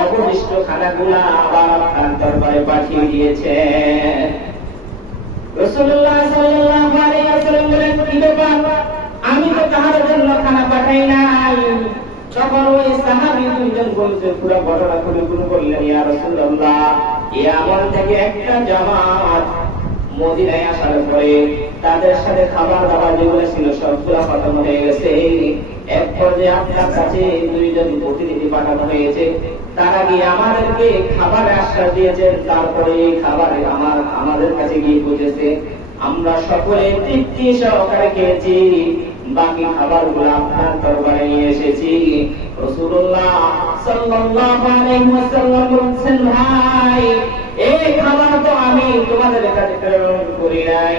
অবশিষ্ট খানাগুলা আবার আপনার দরবারে পাঠিয়ে দিয়েছে। রাসূলুল্লাহ সাল্লাল্লাহু আলাইহি ওয়াসাল্লাম বলেন, কি ব্যাপার, আমি তো তাহার জন্য খানা পাঠাই নাই। তখন ওই সাহাবী দুইজন বলছে, পুরো ঘটনা খুলে বললেন, ইয়া রাসূলুল্লাহ, এই আমল থেকে একটা জামাত মদিনায় আসার পরে তাদের সাথে খাবার দাবার যেগুলো ছিল সবগুলো খতম হয়ে গেছে। এক পর্যায়ে আপনার কাছে দুইজন প্রতিনিধি পাঠানো হয়েছে, তারা গিয়ে আমাদেরকে খাবারের আশ্বাস দিয়েছেন। তারপরে এই খাবার আমাদের কাছে গিয়ে পৌঁছেছে, আমরা সকলে তৃপ্তি সহকারে খেয়েছি, বাকি খাবারগুলো আপনার দরবারে নিয়ে এসেছি। রাসূলুল্লাহ সাল্লাল্লাহু আলাইহি ওয়াসাল্লাম বলেন, ভাই, এই খাবার তো আমি তোমাদের কাছে প্রেরণ করি নাই,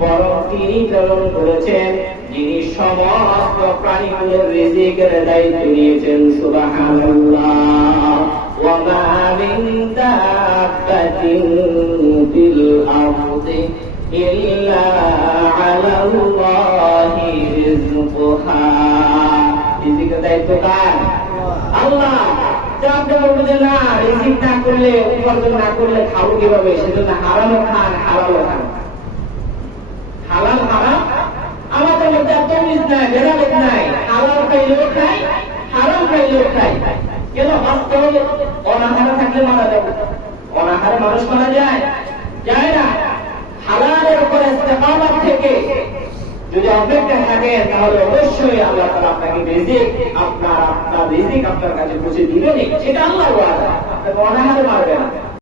বরং তিনি প্রেরণ করেছেন যিনি সমস্ত প্রাণীগুলোর রিজিকের দায়িত্ব নিয়েছেন। সুবহানাল্লাহ। ওয়া মা মিন দাব্বাতিন ফিল আরদি ইল্লা আলাল্লাহি রিজকুহা। রিজিকের দায়িত্ব কার? আল্লাহ। আপনি বলবেন না, রিজিক না করলে, উপার্জন না করলে খাবো কিভাবে? সেজন্য হারামও খান, হালালও খান। হালাল হারাম আমাদের মধ্যে এত মিস নাই, ভেদাভেদ নাই। হালাল খাইলেও খাই, হারাম খাইলেও খাই। কেন? বাস্তবে অনাহারে থাকলে মারা যাবে। অনাহারে মানুষ মারা যায়? যায় না। হালালের উপরে ইস্তেকামত থেকে যদি অপেক্ষা থাকে, তাহলে অবশ্যই আল্লাহ তাআলা আপনাকে রিজিক, আপনার রিজিক আপনার কাছে পৌঁছে দিবেন। সেটা আল্লাহর ওয়াদা। আপনাকে অনাহারে মারবে না।